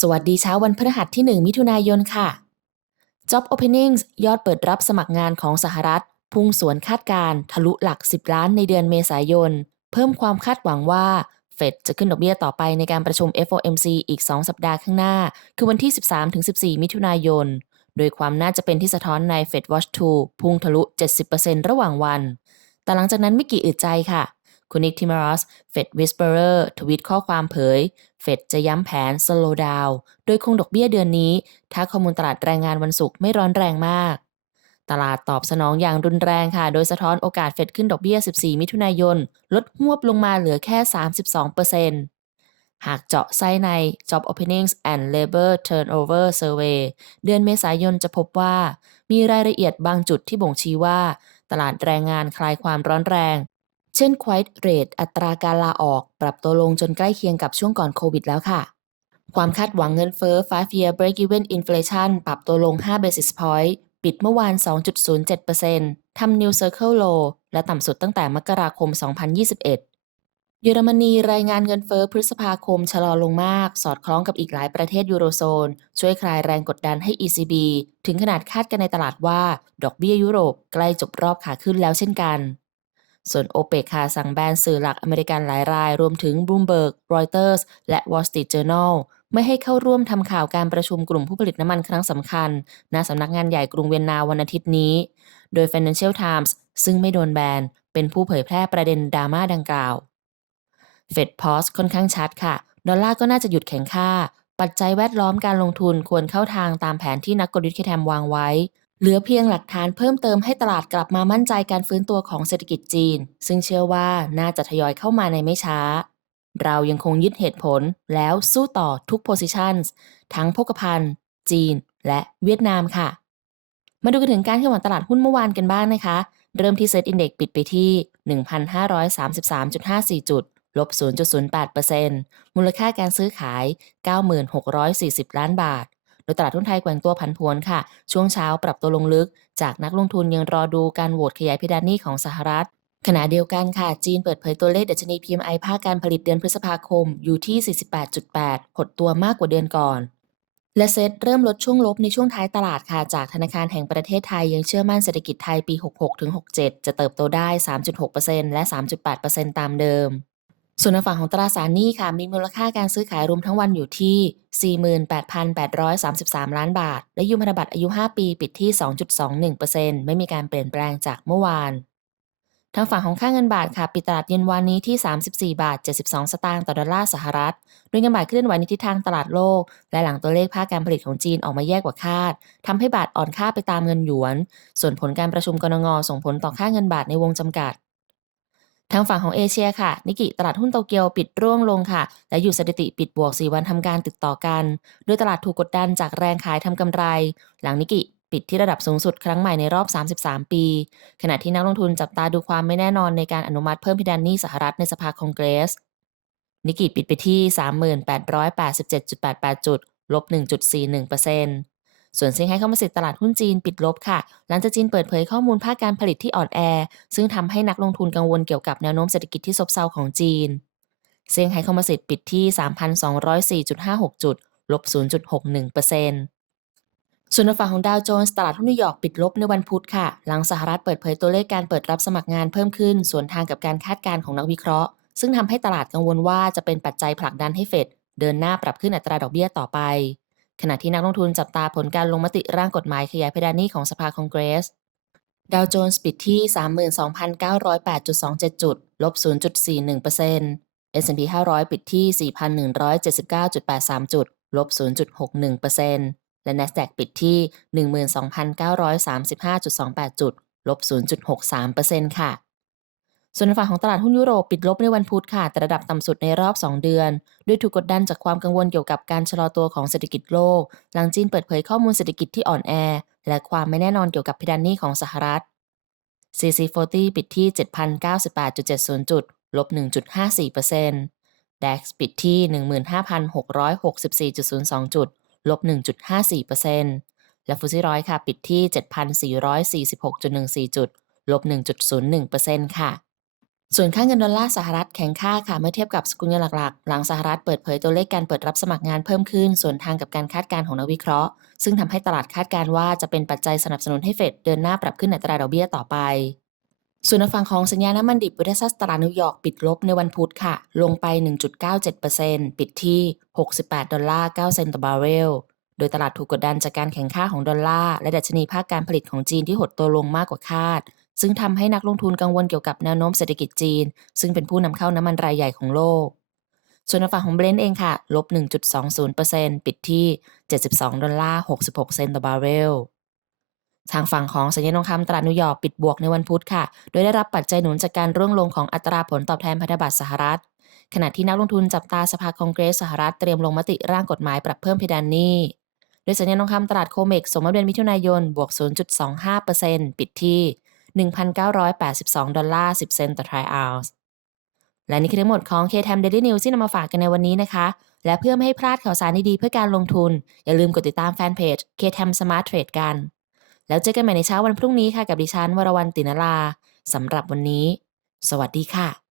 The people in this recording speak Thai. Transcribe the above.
สวัสดีเช้าวันพฤหัสที่ 1 มิถุนายนค่ะ Job Openings ยอดเปิดรับสมัครงานของสหรัฐ พุ่งสวนคาดการทะลุหลัก 10 ล้านในเดือนเมษายน เพิ่มความคาดหวังว่าเฟดจะขึ้นดอกเบี้ยต่อไปในการประชุม FOMC อีก 2 สัปดาห์ข้างหน้า คือวันที่ 13-14 มิถุนายน โดยความน่าจะเป็นที่สะท้อนใน Fed Watch 2 พุ่งทะลุ 70%ระหว่างวัน แต่หลังจากนั้นไม่กี่อึดใจค่ะ คุณนิกทิมารอสเฟดวิสเปอร์ทวีตข้อความเผย เฟดจะย้ำแผน slow down โดยคงดอกเบี้ยเดือนนี้ ถ้าข้อมูลตลาดแรงงานวันศุกร์ไม่ร้อนแรงมากตลาดตอบสนองอย่างรุนแรงค่ะ โดยสะท้อนโอกาสเฟดขึ้นดอกเบี้ย 14 มิถุนายน ลดหวบลงมาเหลือแค่ 32%หากเจาะไส้ใน Job Openings and Labor Turnover Survey เดือนเมษายนจะพบว่า มีรายละเอียดบางจุดที่บ่งชี้ว่า ตลาดแรงงานคลายความร้อนแรง เช่น Quiet Rate อัตราการลาออก ปรับตัวลงจนใกล้เคียงกับช่วงก่อนโควิดแล้วค่ะ ความคาดหวังเงินเฟ้อ 5-year break-even inflation ปรับตัวลง 5 basis point ปิดเมื่อวาน 2.07%ทำ new circle low และต่ำสุดตั้งแต่มกราคม 2021เยอรมนีรายงานเงินเฟ้อพฤษภาคมชะลอลงมาก สอดคล้องกับอีกหลายประเทศยูโรโซน ช่วยคลายแรงกดดันให้ ECB ถึงขนาดคาดกันในตลาดว่า ดอกเบี้ยยุโรปใกล้จบรอบขาขึ้นแล้วเช่นกัน ส่วนโอเปกค่ะสั่งแบนสื่อหลักอเมริกันหลายราย รวมถึง Bloomberg, Reuters และ Wall Street Journal ไม่ให้เข้าร่วมทำข่าวการประชุมกลุ่มผู้ผลิตน้ำมันครั้งสำคัญ ณ สำนักงานใหญ่กรุงเวียนนาวันอาทิตย์นี้ โดย Financial Times ซึ่งไม่โดนแบน เป็นผู้เผยแพร่ประเด็นดราม่าดังกล่าว Fed Pause ค่อนข้างชัดค่ะ ดอลลาร์ก็น่าจะหยุดแข็งค่า ปัจจัยแวดล้อมการลงทุนควรเข้าทางตามแผนที่นักกลยุทธ์เคแทมวางไว้ เหลือเพียงหลักฐานเพิ่มเติมให้ตลาดกลับมามั่นใจการฟื้นตัวของเศรษฐกิจจีน ซึ่งเชื่อว่าน่าจะทยอยเข้ามาในไม่ช้า เรายังคงยึดเหตุผลแล้วสู้ต่อทุก positions ทั้งพกพันจีน และเวียดนามค่ะ มาดูกันถึงการเคลื่อนไหวตลาดหุ้นเมื่อวานกันบ้างนะคะ เริ่มที่เซ็ตอินเด็กปิดไปที่ 1,533.54 จุด ลบ 0.08%มูลค่าการซื้อขาย 9640 ล้านบาท ดยตลาดหุ้นไทยแกว่งตัวผันผวนค่ะ ช่วงเช้าปรับตัวลงลึก จากนักลงทุนยังรอดูการโหวตขยายเพดานหนี้ของสหรัฐขณะเดียวกันค่ะ จีนเปิดเผยตัวเลขดัชนี PMI ภาคการผลิตเดือนพฤษภาคมอยู่ที่ 48.8 หดตัวมากกว่าเดือนก่อน และเซ็ตเริ่มลดช่วงลบในช่วงท้ายตลาดค่ะ จากธนาคารแห่งประเทศไทยยังเชื่อมั่นเศรษฐกิจไทยปี 66-67 จะเติบโตได้ 3.6%และ 3.8%ตามเดิม ส่วนในฝั่งของตราสารหนี้ค่ะมีมูลค่าการซื้อขายรวมทั้งวันอยู่ที่ 48,833 ล้านบาท และยูพันธบัตรอายุ 5 ปีปิดที่ 2.21%ไม่มีการเปลี่ยนแปลงจากเมื่อวานทางฝั่งของค่าเงินบาทค่ะปิดตลาดเย็นวานนี้ที่ 34 บาท 72 สตางค์ต่อดอลลาร์สหรัฐโดยเงินบาทเคลื่อนไหวในทิศทางตลาดโลก และหลังตัวเลขภาคการผลิตของจีนออกมาแย่กว่าคาดทำให้บาทอ่อนค่าไปตามเงินหยวน ส่วนผลการประชุมกรงงส่งผลต่อค่าเงินบาทในวงจำกัด ทางฝั่งของเอเชียค่ะ นิกิตลาดหุ้นโตเกียวปิดร่วงลงค่ะ และอยู่สถิติปิดบวก 4 วันทำการติดต่อกัน โดยตลาดถูกกดดันจากแรงขายทำกำไร หลังนิกิปิดที่ระดับสูงสุดครั้งใหม่ในรอบ 33 ปี ขณะที่นักลงทุนจับตาดูความไม่แน่นอนในการอนุมัติเพิ่มเพดานหนี้สหรัฐในสภาคองเกรส นิกิปิดไปที่ 3887.88 จุด ลบ 1.41% ส่วนเซี่ยงไฮ้คอมโพสิตตลาดหุ้นจีนปิดลบค่ะ หลังจากจีนเปิดเผยข้อมูลภาคการผลิตที่อ่อนแอ ซึ่งทำให้นักลงทุนกังวลเกี่ยวกับแนวโน้มเศรษฐกิจที่ซบเซาของจีน เซี่ยงไฮ้คอมโพสิตปิดที่ 3,204.56 จุด ลบ 0.61%ส่วนในฝั่งของดาวโจนส์ตลาดหุ้นนิวยอร์กปิดลบในวันพุธค่ะ หลังสหรัฐเปิดเผยตัวเลขการเปิดรับสมัครงานเพิ่มขึ้น สวนทางกับการคาดการณ์ของนักวิเคราะห์ ซึ่งทำให้ตลาดกังวลว่าจะเป็นปัจจัยผลักดันให้เฟดเดินหน้าปรับขึ้นอัตราดอกเบี้ยต่อไป ขณะที่นักลงทุนจับตาผลการลงมติร่างกฎหมายขยายเพดานหนี้ของสภาคองเกรส ดาวโจนส์ปิดที่ 32,908.27 จุด ลบ 0.41% S&P 500 ปิดที่ 4,179.83 จุด ลบ 0.61%และ NASDAQ ปิดที่ 12,935.28 จุด ลบ 0.63%ค่ะ ส่วนฝั่งของตลาดหุ้นยุโรปปิดลบในวันพุธค่ะ แต่ระดับต่ำสุดในรอบ 2 เดือน ด้วยถูกกดดันจากความกังวลเกี่ยวกับการชะลอตัวของเศรษฐกิจโลก หลังจีนเปิดเผยข้อมูลเศรษฐกิจที่อ่อนแอ และความไม่แน่นอนเกี่ยวกับเพดานหนี้ของสหรัฐ CC40 ปิดที่ 7,098.70 จุด ลบ 1.54% DAX ปิดที่ 15,664.02 จุด ลบ 1.54%และฟุตซี่ร้อยค่ะ ปิดที่ 7,446.14 จุด ลบ 1.01%ค่ะ ส่วนค่าเงินดอลลาร์สหรัฐแข็งค่าค่ะเมื่อเทียบกับสกุลเงินหลักๆ หลังสหรัฐเปิดเผยตัวเลขการเปิดรับสมัครงานเพิ่มขึ้น ส่วนทางกับการคาดการณ์ของนักวิเคราะห์ ซึ่งทำให้ตลาดคาดการณ์ว่าจะเป็นปัจจัยสนับสนุนให้เฟดเดินหน้าปรับขึ้นอัตราดอกเบี้ยต่อไป ส่วนฝั่งของสัญญาน้ำมันดิบเวสซัสตลาดนิวยอร์กปิดลบในวันพุธค่ะ ลงไป 1.97%ปิดที่ 68 ดอลลาร์ 9 เซนต์ต่อบาร์เรล โดยตลาดถูกกดดันจากการแข่งค่าของดอลลาร์และดัชนีภาคการผลิตของจีนที่หดตัวลงมากกว่าคาด ซึ่งทำให้นักลงทุนกังวลเกี่ยวกับแนวโน้มเศรษฐกิจจีน ซึ่งเป็นผู้นำเข้าน้ำมันรายใหญ่ของโลก ส่วนฝั่งของเบรนท์เองค่ะ ลบ 1.20%ปิดที่ 72 ดอลลาร์ 66 เซนต์ต่อบาร์เรลทางฝั่งของสัญญาทองคำตลาดนิวยอร์กปิดบวกในวันพุธค่ะ โดยได้รับปัจจัยหนุนจากการร่วงลงของอัตราผลตอบแทนพันธบัตรสหรัฐ ขณะที่นักลงทุนจับตาสภาคองเกรสสหรัฐเตรียมลงมติร่างกฎหมายปรับเพิ่มเพดานหนี้โดยสัญญาทองคำตลาดโคเมกสมมาเดือนมิถุนายนบวก 0.25%ปิดที่ 1,982 ดอลลาร์ 10 เซนต์ต่อทริอัลส์และนี่คือทั้งหมดของ KTM Daily News ที่นำมาฝากกันในวันนี้นะคะ และเพื่อไม่ให้พลาดข่าวสารดีๆเพื่อการลงทุน อย่าลืมกดติดตามแฟนเพจ KTM Smart Trade กัน แล้วเจอกันใหม่ในเช้าวันพรุ่งนี้ค่ะกับดิฉันวรวรรณตินลาสำหรับวันนี้ สวัสดีค่ะ